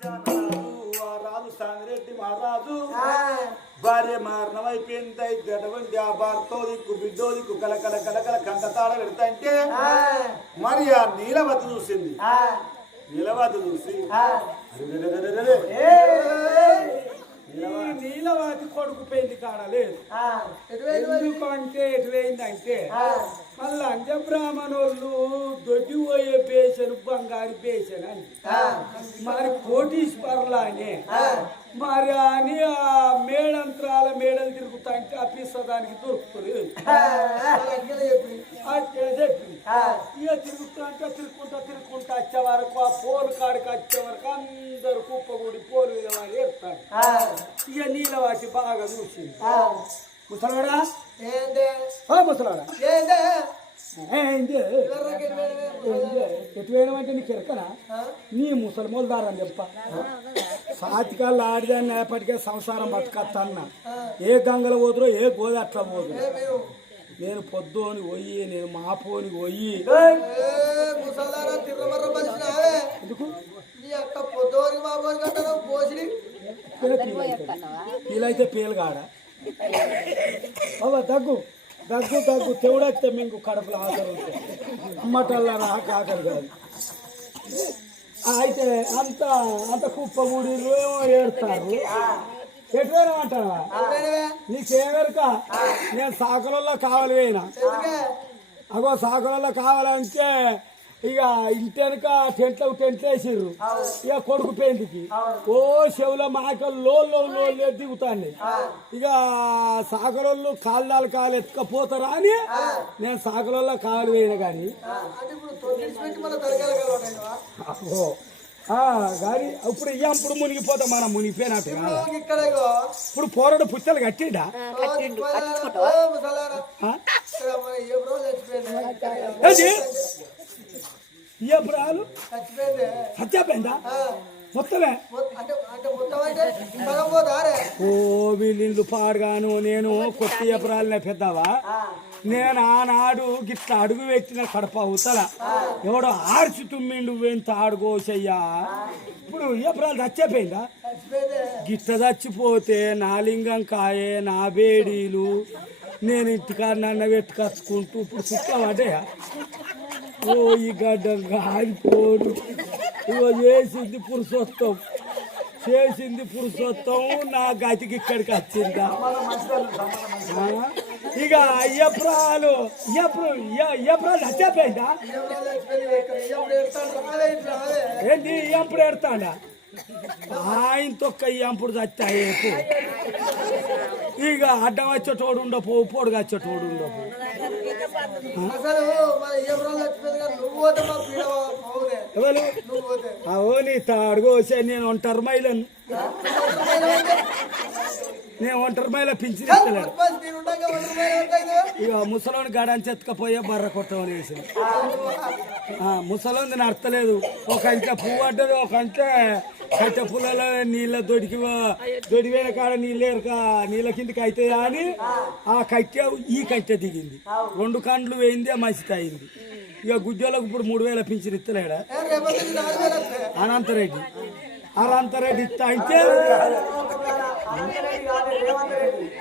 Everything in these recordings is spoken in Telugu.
ఆ రాజు సామిరెడ్డి మహారాజు. భార్య మరణం అయిపోయింది అటువంటి ఆ భర్తో దిక్కు బిడ్డో దిక్కు కలకల కలకల కంటతాడ పెడతాంటే మరి ఆ నీలవతి చూసింది. నీలవతి చూసి నీలవాతి కొడుకు పెళ్ళి కాడలేదు. ఎందుకు అంటే ఎటువైందంటే మళ్ళీ అంజ బ్రాహ్మణోళ్ళు దొడ్డి పోయే బేసను బంగారు బేసన్ అని మరి కోటీశ్వరులా అని మరి అని ఆ మేడంత్రాల మేడలు తిరుగుతా అంటే ఆ పిసదానికి దొరుకుతుంది అట్లా చెప్పి? ఇక తిరుగుతా అంటే తిరుగుకుంటా తిరుగుకుంటా వచ్చే వరకు ఆ పోలు కాడికి వచ్చే వరకు అందరు కుప్పగుడి పోలు మీద వాడు ఇక నీలవాటి బాగా చూసింది. ముసలాడా? ఓ ముసలాడా? ఏంది? ఎటు వేయమంటే నీకు ఎరకనా? నీ ముసలిమోలు దారని చెప్ప. సాతికాళ్ళు ఆడిదాన్ని ఎప్పటికే సంసారం బతకత్తన్న. ఏ గంగలు పోదురో ఏ గోది అట్లా పోదురు నేను పొద్దుని పోయి నేను మాపోని పోయి. ఎందుకు? వీలైతే పేలు కాడ బాబా దగ్గు దగ్గు దగ్గు తెవుడైతే మీకు కడుపులో ఆకలి ఉంటుంది అమ్మటల్లా నాకు ఆకలి కాదు. అయితే అంత అంత కుప్ప ఏడుస్తారు. ఎటువైనా అంటావా? నీకేమెరక నేను సాకలలో కావాలి పోయినా. అగో సాకలలో కావాలంటే ఇక ఇంటి వెనక టెంట్లు టెంట్లు వేసిర్రు. ఇక కొడుకు పెండికి ఓ చెవుల మాకలు లోల్లో లోల్లే దిగుతాను ఇక సాకరోళ్ళు కాళ్ళాలు కాలు ఎత్తుకపోతారా అని నేను సాకరోళ్ళ కాలు వేయను కానీ. ఆ, గాని ఇప్పుడు ఇప్పుడు మునిగిపోతా మనం మునిగిపోయినట్టు? ఇప్పుడు పోరడు పుచ్చలు కట్టిండా? ఆ? ఎప్పుడు రాలు సత్యాపోయిందా మొత్తమే? ఓ పాడుగాను నేను కొత్త ఎపరాలనే పెద్దవా నేను ఆనాడు గిట్ల అడుగు పెట్టిన కడప ఉతల ఎవడో ఆర్చి తుమ్మిండు ఎంత ఆడుకోసయ్యా. ఇప్పుడు ఎపరాలు చచ్చిపోయిందా? గిట్ట చచ్చిపోతే నా లింగం కాయే నా బేడీలు. నేను ఇంటికాడ నన్న పెట్టుకొచ్చుకుంటూ ఇప్పుడు చుట్టం అదే ఓ ఈ గడ్డ గాలిపోడు ఇగో చేసింది పురుషోత్తం. చేసింది పురుషోత్తం నా గతికి ఇక్కడికి వచ్చిందా? ఇక అయ్యప్రు అయ్యప్రాలు చచ్చిపోయిందా? ఏంటి ఎంపుడు ఎడతాడా ఆయన తొక్క ఎంపుడు చచ్చాయి ఇక అడ్డం వచ్చేటోడు ఉండపో పొడుగు వచ్చేటోడు ఉండపో. పోతే అవని తాడుకోసే నేను ఒంటరి మైలను. నేను ఒంటరి మైల పింఛన్ అవుతాయి ఇక ముసలోని గాడని చెత్తకపోయే బర్ర కొట్టమని వేసి ముసలోంది నడతలేదు. ఒక అంచె పువ్వు పడ్డది ఒక అంచె కట్టె పుల్ల నీళ్ళ దొడికి దొడివేన కాడ నీళ్ళు నీళ్ళ కిందకి అయితే అని ఆ కట్టె ఈ కట్టె దిగింది. రెండు కండ్లు వేయింది ఆ మసి అయింది ఇక గుజ్జోలకు ఇప్పుడు మూడు వేల పింఛన్ ఇస్తలేడ? అనంతరెడ్డి. అనంతరెడ్డి ఇస్తా అయితే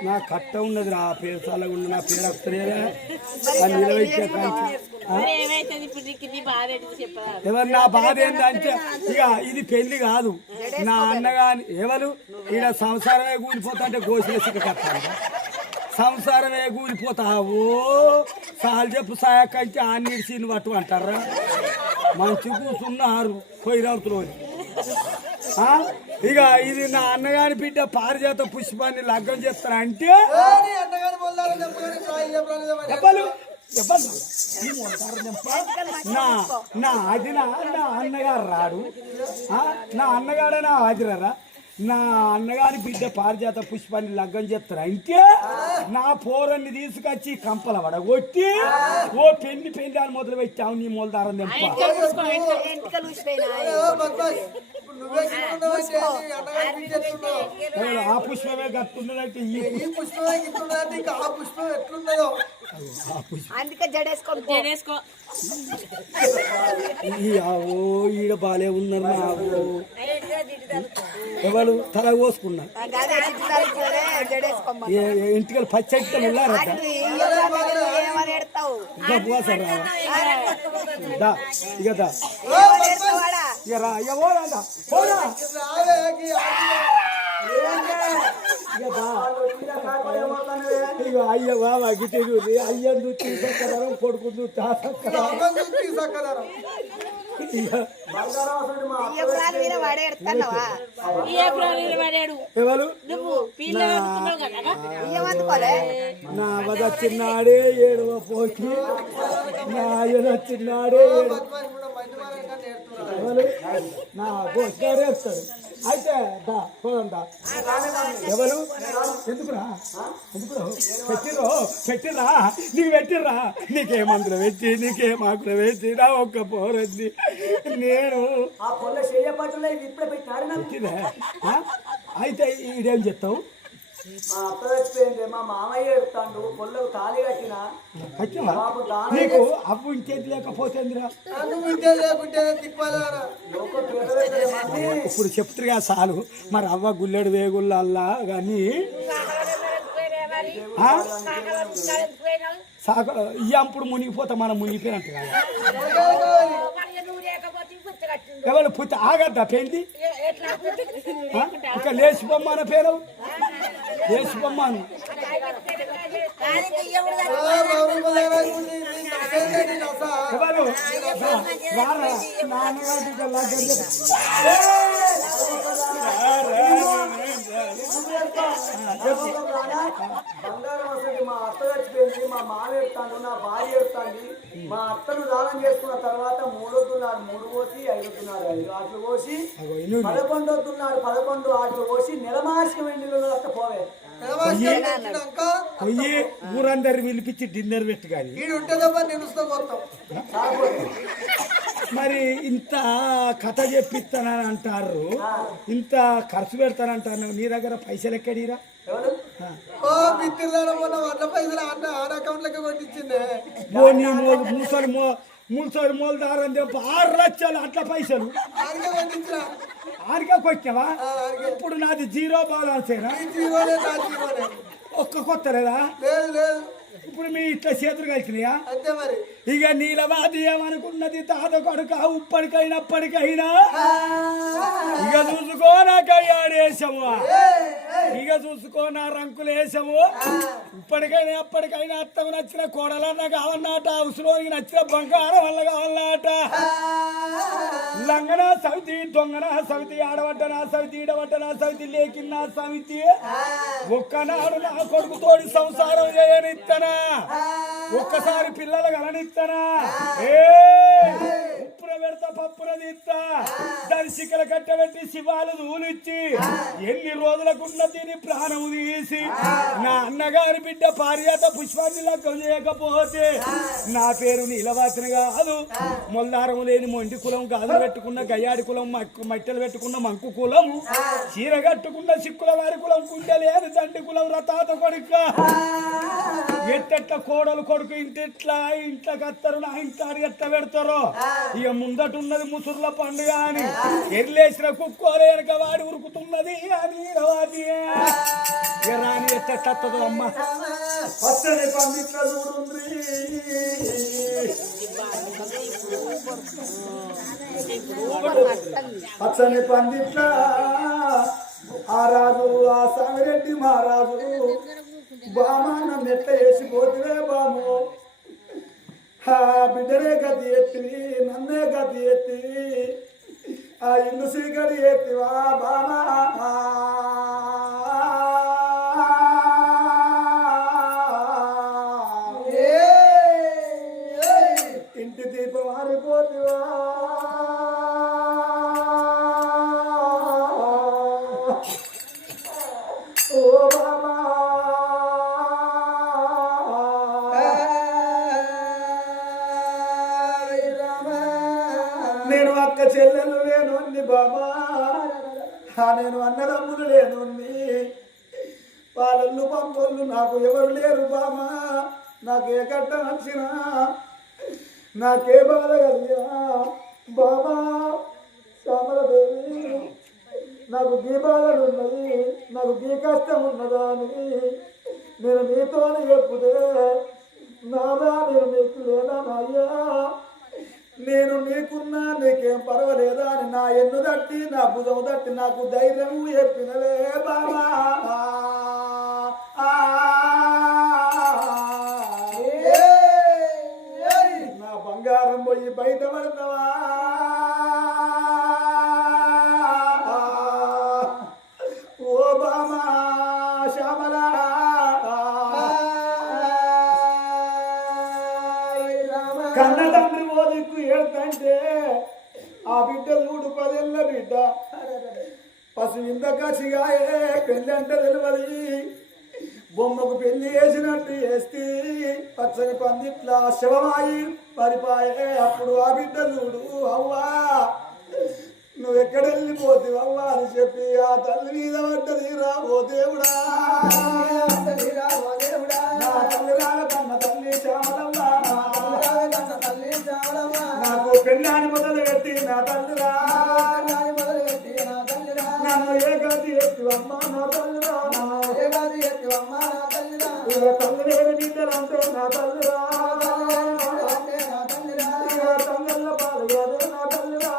నా కట్ట ఉన్నది నా పేరు చాలా ఉన్నది నా పేరు వస్తలేదా. ఎవరు నా బాధ ఏంటంటే ఇక ఇది పెళ్ళి కాదు. నా అన్నగాని ఎవరు? ఈడ సంసారమే కూలిపోతా అంటే గోసిన సిక్క కట్టాలి. సంసారమే కూలిపోతావు? సాలు చెప్పు సాయకంటే ఆ నీడిసిని పట్టు అంటారా మంచి కూర్చున్నారు కొయ్యరావుతులో ఇక ఇది నా అన్నగాని బిడ్డ పారిజాత పుష్పాన్ని లగ్గం చేస్తారా అంటే? అన్నగారు. చెప్పలు. నా నా అదిన నా అన్నగారు రాడు. నా అన్నగాడే నా హాజరరా? నా అన్నగారి బిడ్డ పారిజాత పుష్పాన్ని లగ్గం చేస్తారు? అంటే నా పోరన్ని తీసుకొచ్చి కంపల పడగొట్టి ఓ పెళ్ళి పెళ్ళి అని మొదలు పెట్టావు నీ పిలిచేస్తున్నావు. ఎవరు ఆ పుష్పమే కట్టున్నదంటే ఈ ఈ పుష్పం. ఎట్లున్నదంటే ఇంకా ఆ పుష్పం ఎట్లున్నదో అందుకే జడేసుకో జడేసుకో. ఈ ఆవో ఈడ బాలే ఉన్నారు నావో ఎవరు తల కోసుకున్నా ఏ- ఏ ఇంటికి పచ్చడి వెళ్ళారట ఏమని ఎడతావు ఇంకా పోసారు? దా ఇక దా. ఓ, బొమ్మలు. ఇక రా ఇక పోరా పోరా. రావే, ఈ ఇక దా. ఇక అయ్య బాబా గిట్టి చూసి అయ్యను చూసి సక్కదనం కొడుకు నా వద చిన్నాడే ఏడవ పోకి నా ఆయన చిన్నాడే నా వేస్తాడు అయితే దా పోదాం ఎవరు? ఎందుకురా? ఎందుకురా? పెట్టిరో పెట్టిరా నీకు పెట్టిర్రా? నీకే మందులు పెట్టి నీకే మాకులు పెట్టి నా ఒక్క పోరండి నేను? అయితే ఈడేం చెప్తావు? మా అత్త చచ్చిపోయింది మా మామయ్య ఎడతాడు పొల్లకు తాళి కట్టిన. కట్టినా? బాబు దానం నీకు అప్పు ఇంకేది తిప్పాలరా? లోకం పేదలైతే మంది. ఇప్పుడు చెప్తురుగా చాలు మరి అవ్వ గుల్లెడు వేగుళ్ళల్లా కానీ? సాక ఇయ్యంపుడు మునిగిపోతే మనం మునిగిపోయినట్టు కాదు. ఎవరు పుట్టి ఆగద్దా ఆ? ఇక లేచి బొమ్మన పేరు. లేచి బొమ్మను. ఎవరు? రారా నాన్నగారికి ఇక లగ్గం చేస్తా. బంగారం మా అత్త చచ్చిపోయింది మా మామ ఎడతాడు నా భార్య ఎడతాంది మా అత్తను దానం చేసుకున్న తర్వాత మూడొద్దున్నాడు మూడు పోసి ఐదొద్దున్నాడు ఐదు ఆటలు పోసి ఇను పదకొండు ఆటలు పోసి నెలమాసిక వెండి అత్త పోవే ఊరందరు పిలిపించి డిన్నర్ పెట్టు కానీ ఈడు మరి ఇంత కథ చెప్పిస్తానని అంటారు ఇంత ఖర్చు పెడతానంటాను నీ దగ్గర పైసలు ఎక్కడిరా? ఓ మిత్రులారా మొన్న వంద పైసలు అన్న ఆడ అకౌంట్లకి కొట్టించిందే ఓ నీ ముసలి మో ముసలి ఆరు లక్షలు అట్లా పైసలు. ఆరిగా కొట్టావా ఇప్పుడు నాది జీరో జీవోనే ఒక్క కొత్త లేదా లేదు లేదు. ఇప్పుడు మీ ఇట్లా చేతులు కలిసినాయా ఇక నీలవాది ఏమనుకున్నది? తాత కొడుక ఉప్పటికైనప్పటికైనా ఇక చూసుకో నాకయ్యాడేసము ఇక చూసుకో నా రంకులు వేసాము ఇప్పటికైనా ఎప్పటికైనా అత్తము నచ్చిన కోడలన్న కావన్నట అవసరం నచ్చిన బంగారం వల్ల కావాలన్నట. లంగన సవితి దొంగన సవితి ఆడవడ్డన సవితి ఈడవడ్డన సవితి లేకిన్న సవితి. ఒక్కనాడు నా కొడుకుతోడి సంసారం చేయనిత్తనా? ఒక్కసారి పిల్లలు కలనిత్తనా ఏ పప్పుర పెడతా పప్పుర తీస్తా. దాని శిఖల కట్టబెట్టి శివాలు దూలిచ్చి ఎన్ని రోజులకున్న దీని ప్రాణం తీసి నా అన్నగారి బిడ్డ పారిజాత పుష్పాన్ని లగ్గం చేయకపోతే నా పేరు నీలవాతిని కాదు మొల్లారం లేని మొండి కులం గాజు పెట్టుకున్న గయ్యాడి కులం మట్టెలు పెట్టుకున్న మంకు కులం చీర కట్టుకున్న సిక్కుల వారి కులం కుండ లేని దండి కులం రతాత కొడుక. ఎట్టెట్ల కోడలు కొడుకు ఇంటిట్లా ఇంట్లో కత్తరు నా ఇంటాడు ఎట్ట పెడతారో? ఇక ముందట ఉన్నది ముసుర్ల పండుగ అని. ఎర్లేసిన కుక్కోలే వెనక వాడి ఉరుకుతున్నది అని రవాది రాని ఎట్టదు అమ్మ. పచ్చని పందిట్ల చూడుంది పచ్చని పందిట్ల ఆ రాజు ఆ సామిరెడ్డి మహారాజు. బామాన నెట్ట వేసిపోతువే బాము. ఆ బిడ్డనే గతి ఎత్తి నన్నే గతి ఎత్తి ఆ ఇల్లు సీకరి ఎత్తివా బామా ఇంటి దీపం ఆరిపోతివా? నాకే కట్ట నచ్చినా నాకే బాధ కలిగినా బాబా శ్యామలదేవి నాకు గీ బాధలు ఉన్నది నాకు గీ కష్టం ఉన్నదా అని నేను నీతోనే చెప్పుతే నాదా నేను నీకు లేదా నాయ్యా నేను నీకున్నా నీకేం పర్వాలేదా అని నా ఎన్ను తట్టి నా భుజం తట్టి నాకు ధైర్యం చెప్పినవే బాబా. బంగారం పోయి బయట పడతావా ఓ బామా శ్యామలా. కన్న తండ్రి ఓ దిక్కు ఏడుతంటే ఆ బిడ్డ చూడు పదేళ్ళ బిడ్డ. పసు ఇంత కసిగాయే పెళ్ళి అంటే తెలియదు. బొమ్మకు పెళ్ళి వేసినట్టు వేస్తే పచ్చని పందిట్లా శివమాయి పరిపాయే. అప్పుడు ఆ బిడ్డ చూడు అవ్వా నువ్వు ఎక్కడ వెళ్ళిపోతావు అవ్వా అని చెప్పి ఆ తల్లి మీద పడ్డది రా ఓ దేవుడా నా తల్లి రాల కన్న తల్లి శ్యామలవ్వా నాకు పెళ్ళాన్ని మొదలు పెట్టి నా తల్లిరా నన్ను ఏ గది ఎత్తి అమ్మ నా తల్లిరా ఇక తల్లి లేని బిడ్డలంటే నా తల్లిరా తల్లల్ల పాలు కాదే నా తల్లిరా.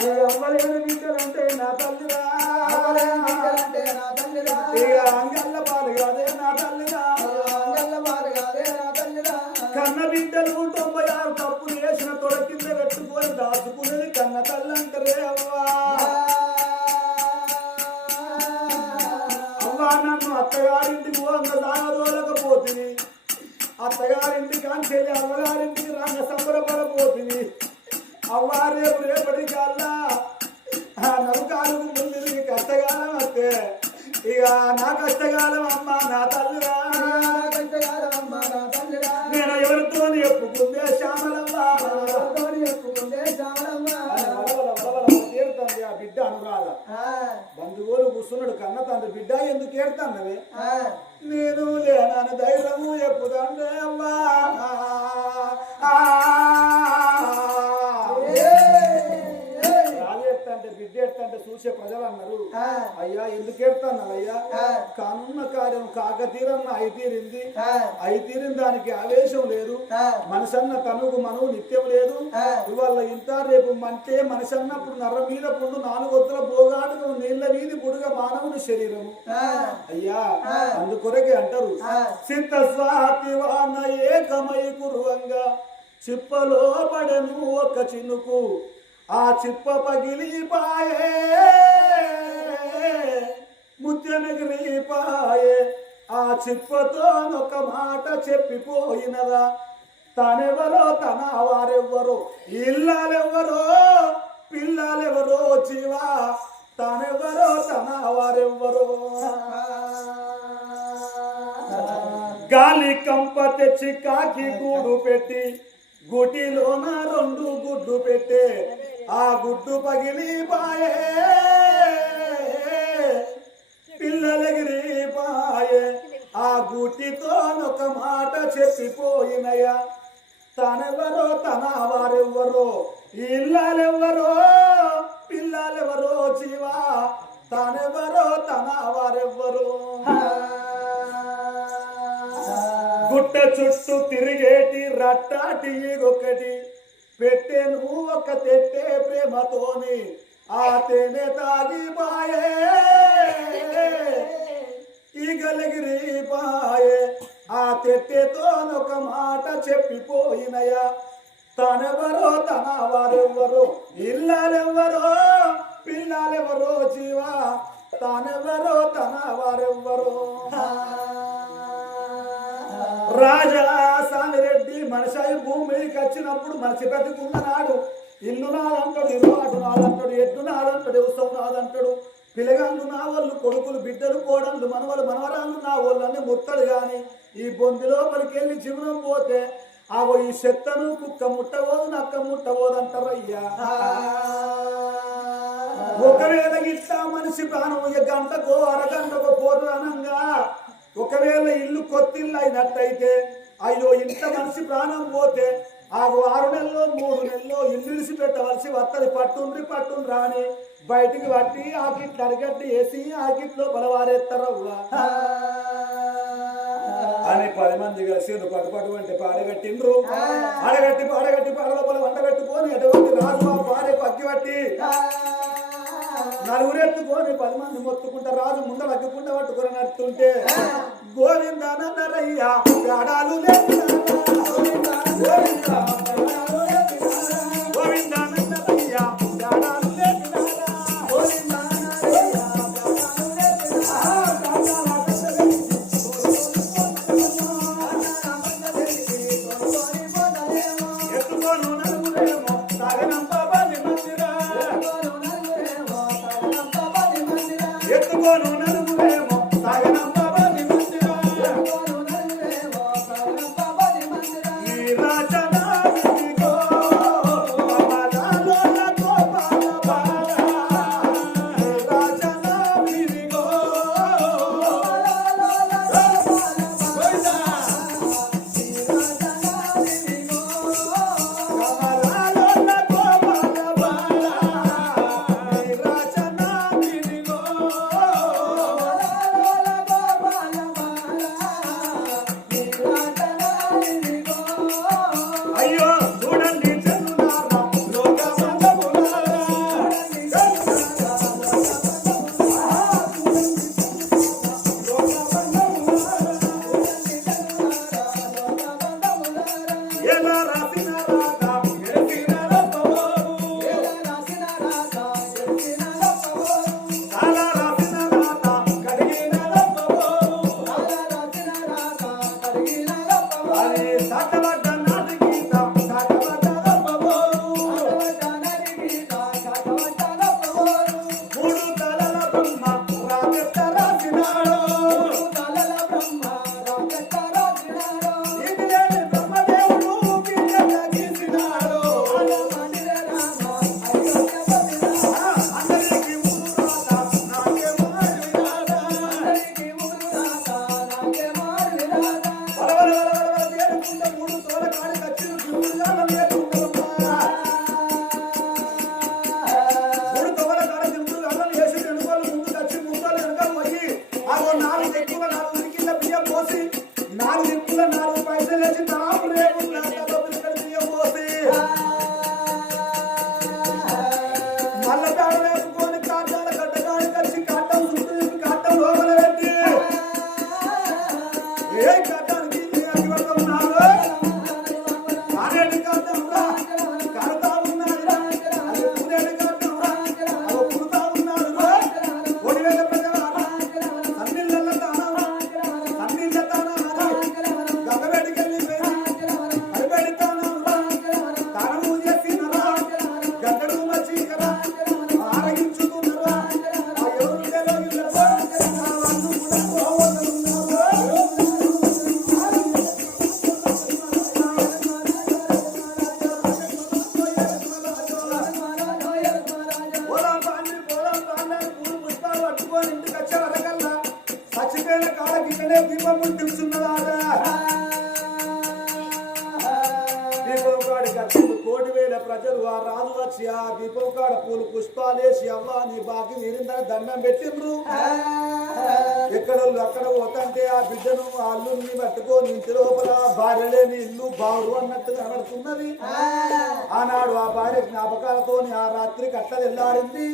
ఇక అమ్మ లేని బిడ్డలంటే నా తల్లిరా. అనురాధ బంధువులు కూర్చున్నాడు కన్న తండ్రి బిడ్డ ఎందుకు ఏడుతాన్నవే నేను లేనని ధైర్యము ఎప్పుదండే అమ్మా బిడ్డ ఎత్తంటే చూసే ప్రజలు అన్నారు అయ్యా ఎందుకు ఏడుతున్నావు అయ్యా? కానున్న కార్యం కాకతీరన్న అయితీరింది అయితీరిన దానికి ఆవేశం లేదు. మనసన్న తనుగు మనవు నిత్యం లేదు. ఇవాళ ఇంత రేపు మంటే మనిషి అన్నప్పుడు నర్ర మీద పుండు నాలుగు వద్దుల భోగాడుకు నీళ్ళ వీధి పుడుగ మానవుని శరీరము. అయ్యా అందుకొరకే అంటారు. సింత స్వాతి వాన ఏకమై కురువంగా. చిప్పలో పడను ఒక చినుకు. ఆ చిప్ప పగిలిపాయే ముత్యనగిరిపాయే ఆ చిప్పతో ఒక మాట చెప్పిపోయినదా? తనెవరో తన వారెవ్వరో ఇల్లాలెవ్వరో పిల్లలెవరో జీవా? తనెవరో తన వారెవ్వరో? గాలి కంప తెచ్చి కాకి గూడు పెట్టి గుటిలోన రెండు గుడ్డు పెట్టే ఆ గుడ్డు పగిలి పాయే. పిల్లలగిరి పాయే. ఆ గుట్టితో ఒక మాట చెప్పిపోయినయా తనెవరో తన వారెవ్వరో ఇళ్ళెవ్వరో పిల్లలెవరో జీవా. తనెవరో తన వారెవ్వరో. గుట్ట చుట్టూ తిరిగేటి రట్టాటి ఒకటి ఒక తెట్టే ప్రేమతోని ఆ తేనె తాగి పాయే. పాయే. ఆ తెట్టెతో మాట చెప్పిపోయినయా. తనెవరో తన వారెవ్వరో ఇల్లాలెవ్వరో పిల్లలెవరో జీవా. తనెవరో తన వారెవ్వరో. రాజా సామిరెడ్డి మనిషి భూమికి వచ్చినప్పుడు మనిషి బ్రతికున్ననాడు. ఇల్లు నాదంటాడు ఇరువాటు నాదంటాడు ఎడ్డు నాదంటాడు ఉత్సవం నాదంటాడు. పిల్లగాళ్ళు నా వాళ్ళు కొడుకులు బిడ్డలు కోడళ్ళు మనవలు మనవరాళ్ళు నా వాళ్ళని ముట్టడు కానీ ఈ బొంది లోపలికి వెళ్ళి జీవనం పోతే ఆగో ఈ చెత్తను కుక్క ముట్టబోదు నక్క ముట్టబోదు అంటారయ్యా. ఒకవేళ ఇట్లా మనిషి ప్రాణం ఇక గంటకో అరగంటకో పోదు అనంగా ఒకవేళ ఇల్లు కొత్తిల్లు అయినట్టయితే అయ్యో ఇంత మనిషి ప్రాణం పోతే ఆగు ఆరు నెలలో మూడు నెలలో ఇల్లు ఇడిసి పెట్టవలసి వస్తుంది పట్టుండ్రి పట్టుండ్రి రాని బయటికి పట్టి ఆకిట్లు అరిగట్టి వేసి ఆకిట్లో బలవారేస్తారు అని పది మంది కలిసి పట్టు పట్టు అంటే పాడగట్టిండ్రు. ఆడగట్టి పాడగట్టి పాడలోపల వంట పెట్టుకొని ఎటువంటి రాజు పారే పక్కి పట్టి నలుగురెత్తుకొని పది మంది మొత్తుకుంటా రాజు ముందర అగ్గుకుంట పట్టుకొని నడుతుంటే గోవిందానరయ్య లేదు Oi, అవ్వ నీ బాకి తీరిందని దండం పెట్టిండ్రు. ఎక్కడోళ్ళు అక్కడ పోతంటే ఆ బిడ్డను ఆ అల్లుని పట్టుకొని ఇంటి లోపల భార్య లేని ఇల్లు బావురు అన్నట్టు కనబడుతున్నది. ఆనాడు ఆ భార్య జ్ఞాపకాలతోని ఆ రాత్రి కట్ట తెల్లారింది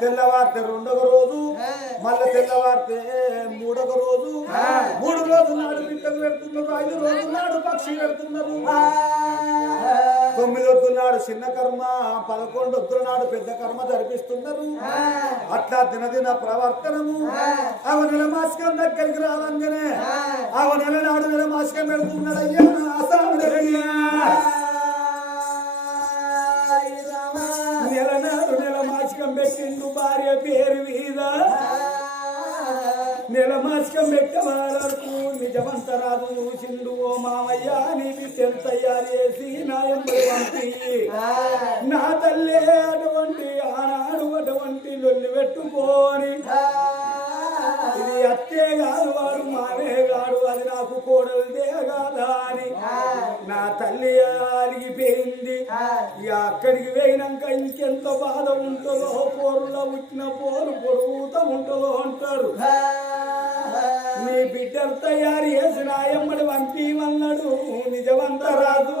తెల్లవారితే రెండవ రోజు మళ్ళీ తెల్లవారితే మూడవ రోజు. మూడు రోజుల నాడు బిడ్డకు పెడుతున్నారు ఐదు రోజుల నాడు పక్షి పెడుతున్నారు. తొమ్మిది వద్దుల నాడు చిన్న కర్మ పదకొండు నాడు పెద్ద కర్మ జరిపిస్తున్నారు. అట్లా దినదిన ప్రవర్తనము అవ నెల మాసికం దగ్గరికి రావంగానే అవ నెల నాడు నెల మాసికం పెడుతున్నాడు అయ్యా నెల నాడు నెల మాసికం పెట్టిండు భార్య పేరు మీద. నెల మాసికం పెట్టవారకు నిజమంతరాదు చూసిండు ఓ మామయ్య నీ బిడ్డను తయారు చేసి నా ఎంబడి పంపి నా తల్లే అటువంటి ఆనాడు అటువంటి లొల్లి పెట్టుకోని. ఇది అత్తే కాదు వాడు మామే కాడు అది నాకు కోడలిదే కాదా అని. నా తల్లి అలిగిపోయింది అక్కడికి పోయినాక ఇంకెంత బాధ ఉంటుందో పోరులో పుట్టిన పోరు పొరుగుత ఉంటుందో అంటారు. నీ బిడ్డలు తయారు చేసిన ఎమ్మడి పంపిమన్నాడు నిజమంత రాదు.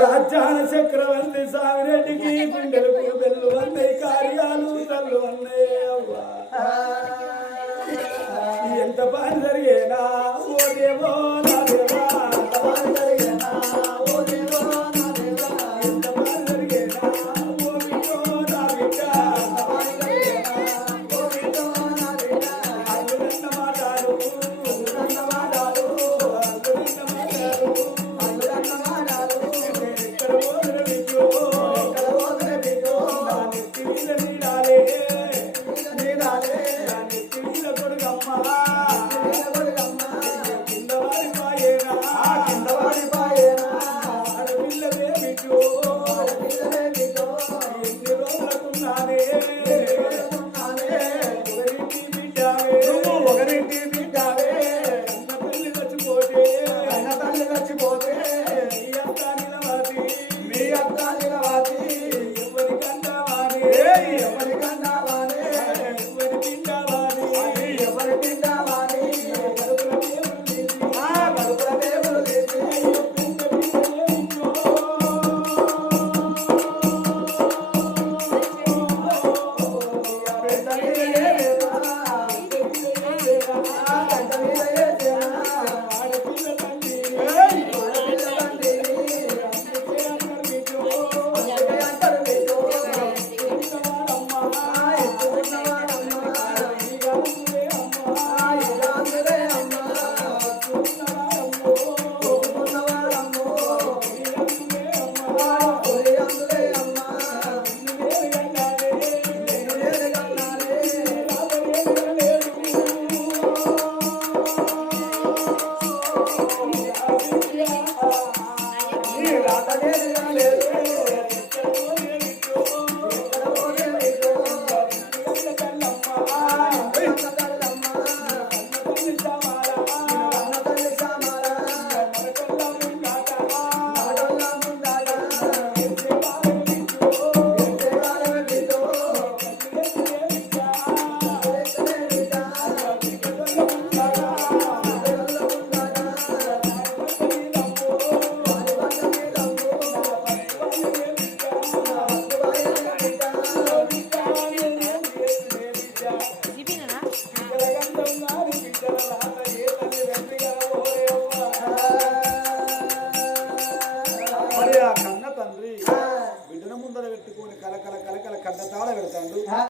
రాజ్యాన చక్రవర్తి సామిరెడ్డికి గుండెలకు బెల్లు అన్నయ్య కార్యాలు తల్లు అన్నయ్య అవ్వ. ఎంత పని జరిగేనా ఓ దేవో